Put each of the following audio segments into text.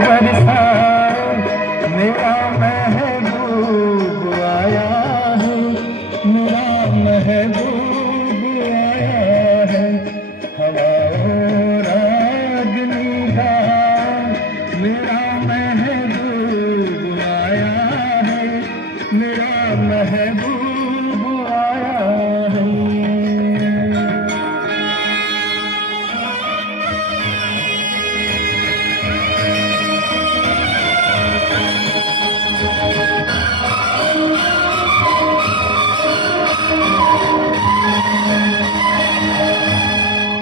बरसाओ मेरा महबूब आया है, मेरा महबूब आया है। हवाओं रागनी गाओ मेरा महबूब आया है, मेरा महबूब आया है।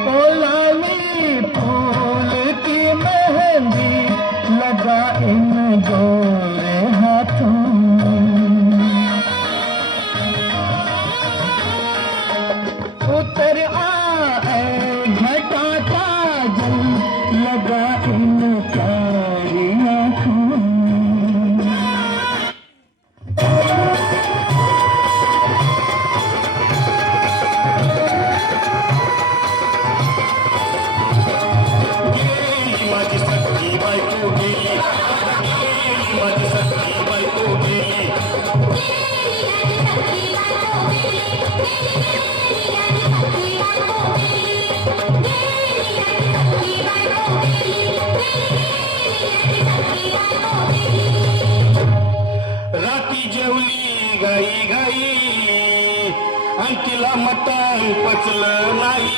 ओ लाली फूल की मेहंदी लगा इन गोरे हाथों में, उतर आए घटा काजल लगा इन कारी आँखों में। माझी सख्खी बायको गेली, माझी सख्खी बायको गेली। राती जेवली गाई गाई आणि तिला मटण पचलं नाही,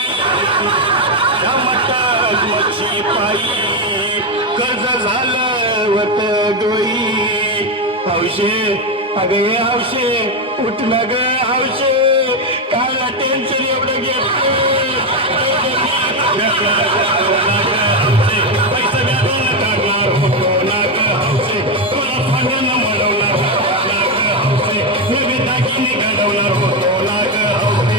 त्या मटण मच्छी पायी कर्ज झालं वत डोई। हौशे अगं ये हौशे उठ ना ग हौशे, काय टेन्शन एवढं घेतलं पैसा द्यायला काढणार होतो ना ग हौशे, तुला फांद्यानं मळवणार होतो ना ग हौशे, नवे दागिने घडवणार होतो ना ग हौशे।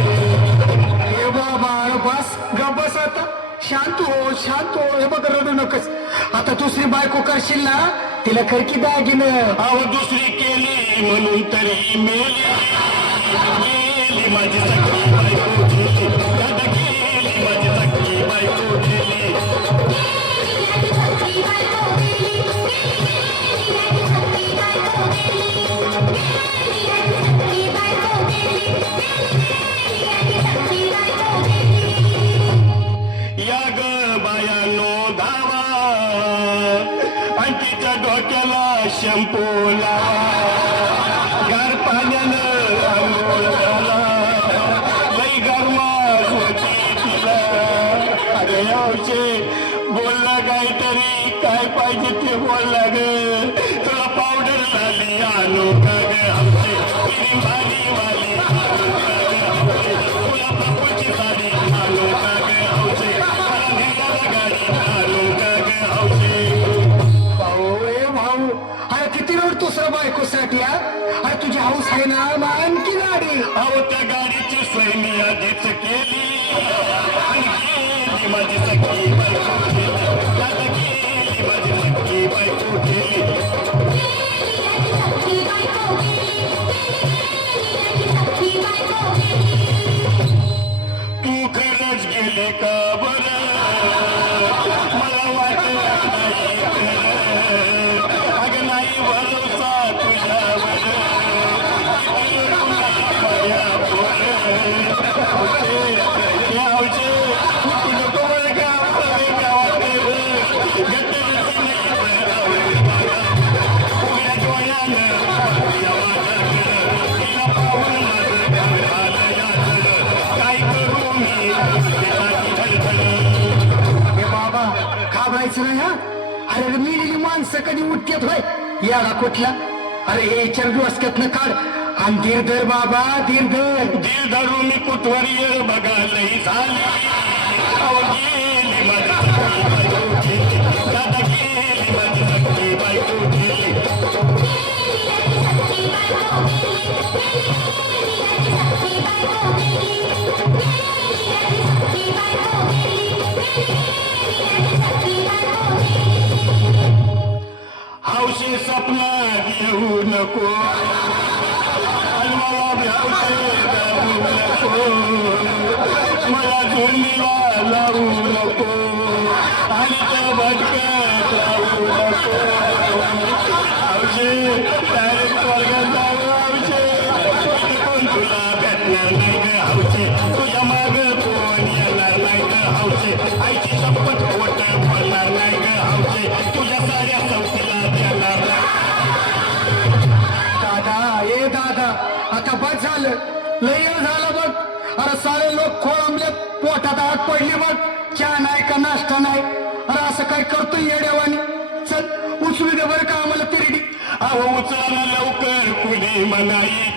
ए बाबा बस गप बस आता, शांत हो हे बघ रडू नकस। आता दुसरी बायको करशील ना तिला खरकी दागिनं। अहो दुसरी केली म्हणून तरी मेली, गेली माझी सख्खी बायको गेली, दादा गेली माझी सख्खी बायको गेली। या ग बायानो धावा आणि तिच्या डोक्याला शॅम्पू लावा, गार पाण्यानं आंघोळ घाला, लई गरमास होती तिला। अरे हौशे बोलला काहीतरी, काय पाहिजे ते बोलला ग, तुला पावडर लाली आणू का ग हौशे, क्रीम भारी वाली आणू का ग हौशे, तुला बापूची साडी आणू का ग हौशे, मला धिंगाला गाडी आणू का ग हौशे। भाऊ अरे किती रडतोस रे बायकोसाठी? अरे तुझी हाऊस आहे ना आणखी गाडी। अहो त्या गाडीची सोय मी आधीच केली, आणि गेली माझी सख्खी बायको गेली, दादा गेली माझी सख्खी बायको गेली। तू खरंच गेले का बरं, मला वाटलं नाही खरं, अगं नाही भरोसा तुझ्यावर, काय करू मी बाबा घाबरायचं नाही हा। अरे मिळलेली माणसं कधी उठतात होय याला कुठला? अरे हे चरबी काढ आणि धीर धर बाबा, धीर धर। धीर धरू मी कुठवर येळ बघालही झाली, अहो गेली माझी सख्खी बायको गेली, दादा गेली माझी सख्खी बायको गेली। हौशे सपनात येऊ नको, आणि मला बी हौशे जाऊ नको, मला झुंबीला लावू नको, आणि त्या भटक्यात लावू नको। मावशे आईची शपथ खोट बोलणार नाही ग आमचे तुझ्या साऱ्या चौकीला देणार नाही दादा ए दादा आता बस झालं लय वेळ झाला बघ अरे सारे लोक खोळंबले पोटात आग पडली बघ चहा नाही का नाश्ता नाही अरे असं काय करतोय येड्यावानी चल उचलू दे बरं का आम्हाला तिरडी अहो उचला लवकर कुणी मनाई